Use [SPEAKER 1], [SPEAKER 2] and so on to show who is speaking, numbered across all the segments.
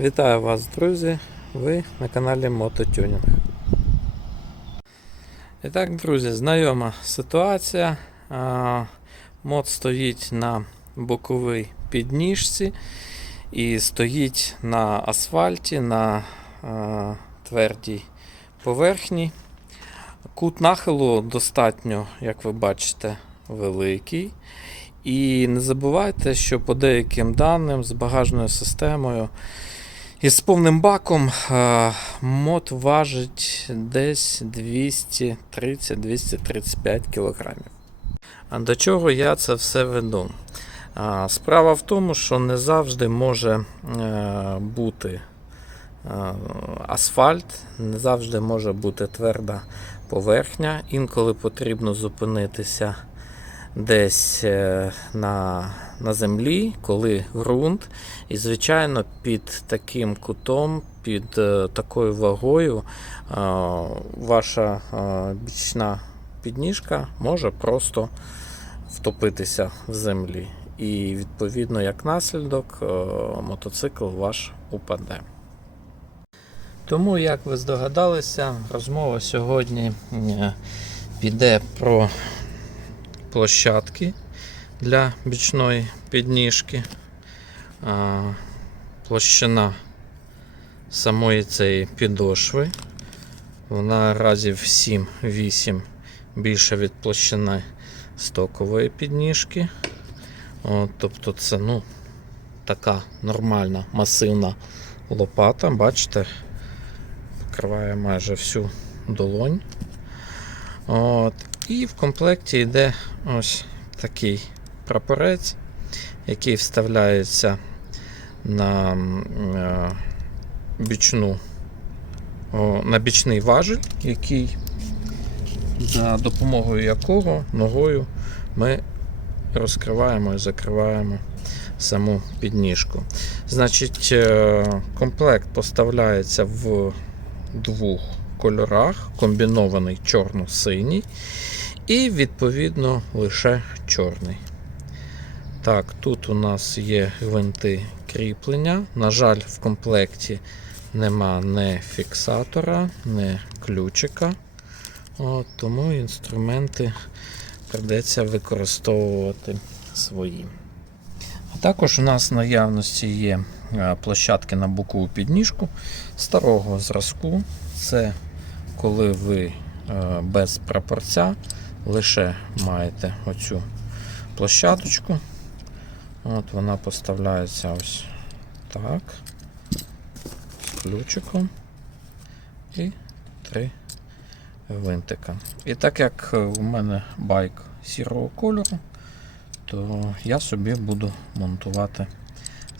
[SPEAKER 1] Вітаю вас, друзі! Ви на каналі Мототюнінг. І так, друзі, знайома ситуація. Мод стоїть на боковій підніжці і стоїть на асфальті на твердій поверхні. Кут нахилу достатньо, як ви бачите, великий. І не забувайте, що по деяким даним з багажною системою і з повним баком мод важить десь 230-235 кг. А до чого я це все веду? Справа в тому, що не завжди може е, бути е, асфальт, не завжди може бути тверда поверхня. Інколи потрібно зупинитися десь е, на, на землі, коли ґрунт. І, звичайно, під таким кутом, під е, такою вагою, е, ваша бічна підніжка може просто втопитися в землі. І відповідно, як наслідок, мотоцикл ваш упаде. Тому, як ви здогадалися, розмова сьогодні піде про площадки для бічної підніжки. Площина самої цієї підошви. Вона разів 7-8 більша від площини стокової підніжки. От, тобто це ну, така нормальна масивна лопата. Бачите, покриває майже всю долонь. От, і в комплекті йде ось такий прапорець, який вставляється на е, бічну, на бічний важіль, який, за допомогою якого ногою ми розкриваємо і закриваємо саму підніжку. Значить, е, комплект поставляється в двох кольорах, комбінований чорно-синій і, відповідно, лише чорний. Так, тут у нас є гвинти кріплення. На жаль, в комплекті нема не фіксатора, не ключика. От, тому інструменти придеться використовувати свої. А також у нас в наявності є е, площадки на бокову підніжку старого зразку. Це коли ви е, без прапорця лише маєте оцю площадочку. От Вона поставляється ось так. З ключиком і три гвинтика. І так як у мене байк сірого кольору, то я собі буду монтувати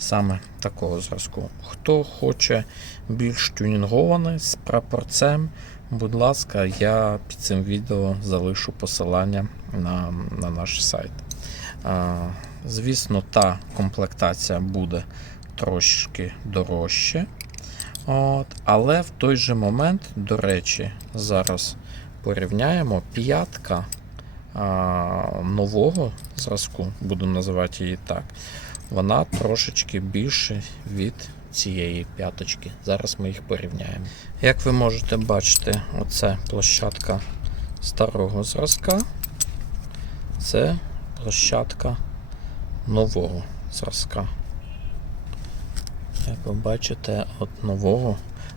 [SPEAKER 1] саме такого зразку. Хто хоче більш тюнінгований з прапорцем, будь ласка, я під цим відео залишу посилання на, на наш сайт. Звісно, та комплектація буде трошки дорожче. От, Але в той же момент, до речі, зараз порівняємо п'ятка а, нового зразку, буду називати її так, вона трошечки більше від цієї п'яточки. Зараз ми їх порівняємо. Як ви можете бачити, оце площадка старого зразка, це площадка нового зразка. Як ви бачите, от нового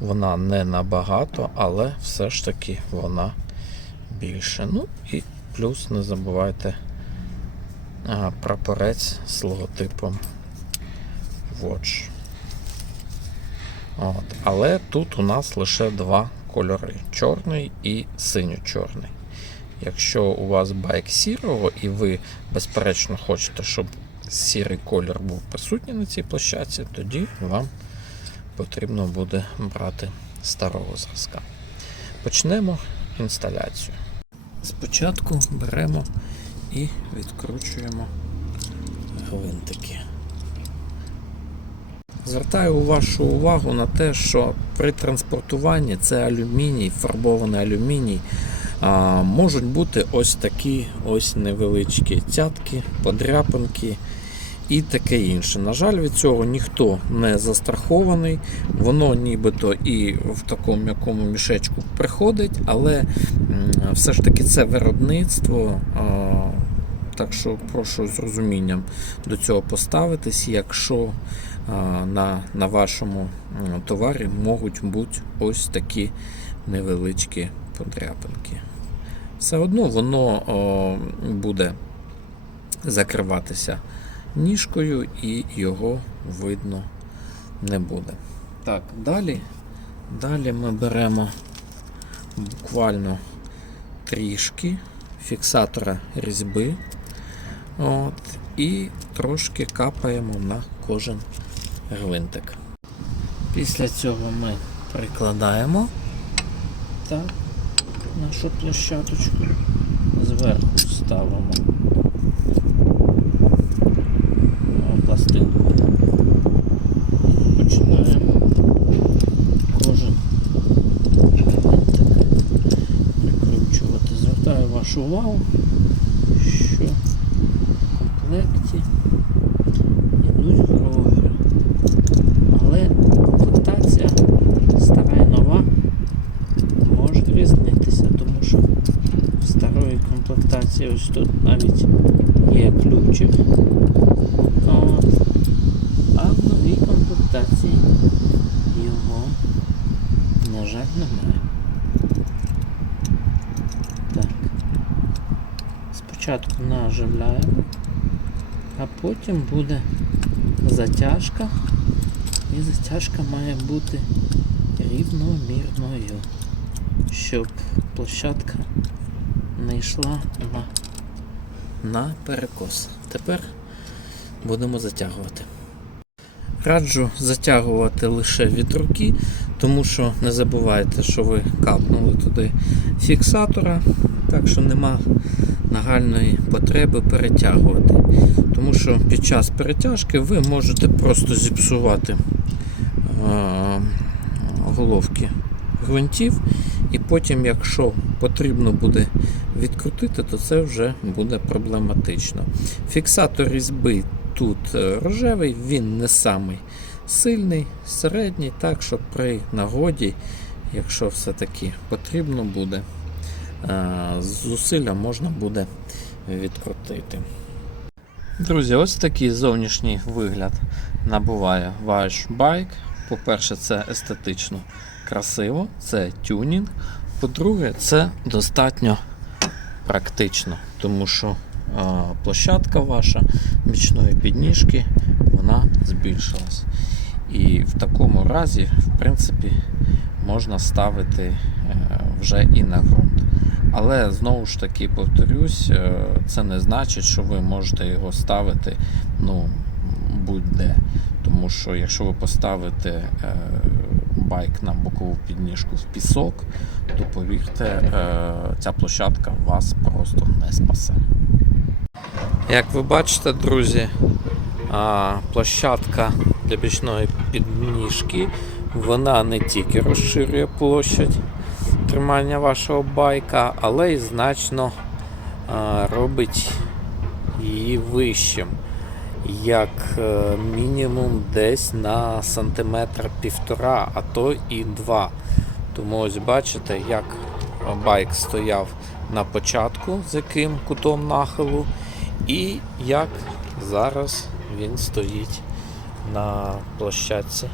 [SPEAKER 1] вона не набагато, але все ж таки вона більше. Ну і плюс не забувайте прапорець з логотипом Watch. От. Але тут у нас лише два кольори: чорний і синьо-чорний. Якщо у вас байк сірого і ви, безперечно, хочете, щоб сірий колір був присутній на цій площадці, тоді вам потрібно буде брати старого зразка. Почнемо інсталяцію. Спочатку беремо і відкручуємо гвинтики. Звертаю вашу увагу на те, що при транспортуванні це алюміній, фарбований алюміній. Можуть бути ось такі ось невеличкі цятки, подряпинки. і таке інше. На жаль, від цього ніхто не застрахований, воно нібито і в такому м'якому мішечку приходить, але все ж таки це виробництво. Так що прошу з розумінням до цього поставитись, якщо на, на вашому товарі можуть бути ось такі невеличкі подряпинки. Все одно воно о, буде закриватися ніжкою і його видно не буде. Так, далі, далі ми беремо буквально трішки фіксатора різьби. От, і трошки капаємо на кожен гвинтик. Після цього ми прикладаємо так, нашу площадочку, зверху ставимо пластинку. Починаємо кожен прикручувати. Звертаю вашу увагу, що комплекті йдуть гровери. Але комплектація стара і нова може різнитися, тому що в старої комплектації ось тут навіть є ключик. А в новій комплектації його, на жаль, немає. Так. Спочатку наживляємо, а потім буде затяжка. І затяжка має бути рівномірною, щоб площадка не йшла на, на перекос. Тепер будемо затягувати. Раджу затягувати лише від руки, тому що не забувайте, що ви капнули туди фіксатора, так що нема нагальної потреби перетягувати. Тому що під час перетяжки ви можете просто зіпсувати е, головки гвинтів, і потім, якщо потрібно буде відкрутити, то це вже буде проблематично. Фіксатор різьби тут е, рожевий, він не самий сильний, середній, так що при нагоді, якщо все-таки потрібно буде, зусилля можна буде відкрутити. Друзі, ось такий зовнішній вигляд набуває ваш байк. По-перше, це естетично красиво, це тюнінг. По-друге, це достатньо практично, тому що е, площадка ваша бічної підніжки вона збільшилась. І в такому разі, в принципі, можна ставити е, вже і на ґрунт. Але знову ж таки повторюсь, е, це не значить, що ви можете його ставити ну, будь-де. Тому що якщо ви поставите е, байк на бокову підніжку в пісок, то повірте, е, ця площадка вас просто не спасе. Як ви бачите, друзі, площадка для бічної підніжки, вона не тільки розширює площадь тримання вашого байка, але й значно робить її вищим. Як е, мінімум десь на сантиметр півтора, а то і два. Тому ось бачите, як байк стояв на початку, з яким кутом нахилу, і як зараз він стоїть на площадці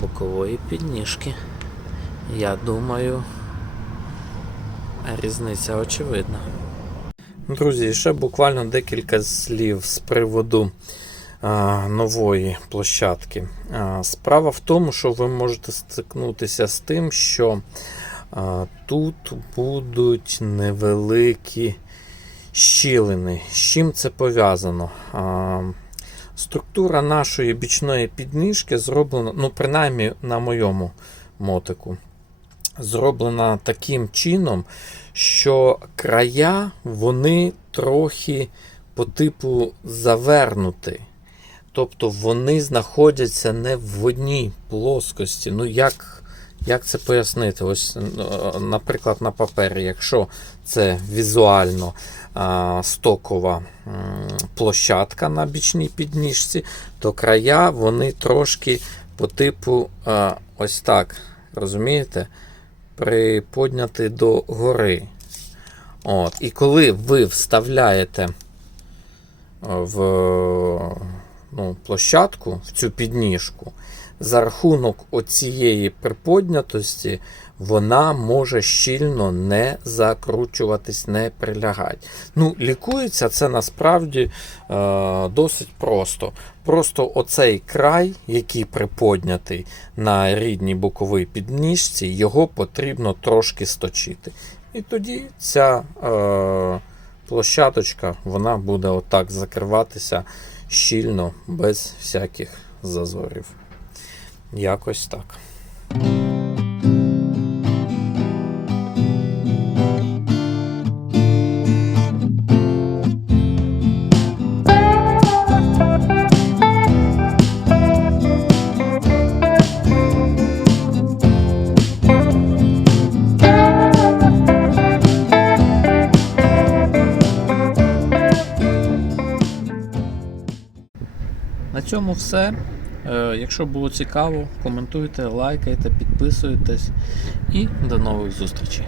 [SPEAKER 1] бокової підніжки. Я думаю, різниця очевидна. Друзі, ще буквально декілька слів з приводу а, нової площадки. А, справа в тому, що ви можете стикнутися з тим, що а, тут будуть невеликі щілини. З чим це пов'язано? Структура нашої бічної підніжки зроблена, ну, принаймні на моєму мотику, зроблена таким чином, що края вони трохи по типу завернуті. Тобто вони знаходяться не в одній плоскості. Ну, як, як це пояснити? Ось, наприклад, на папері, якщо це візуально а, стокова площадка на бічній підніжці, то края вони трошки по типу а, ось так, розумієте, приподняти до гори. От. І коли ви вставляєте в ну, площадку, в цю підніжку, за рахунок оцієї приподнятості вона може щільно не закручуватись, не прилягати. Ну, лікується це насправді е, досить просто. Просто оцей край, який приподнятий на рідній боковій підніжці, його потрібно трошки сточити. І тоді ця е, площадочка вона буде отак закриватися щільно, без всяких зазорів. Якось так. На цьому все. Е, Якщо було цікаво, коментуйте, лайкайте, підписуйтесь і до нових зустрічей.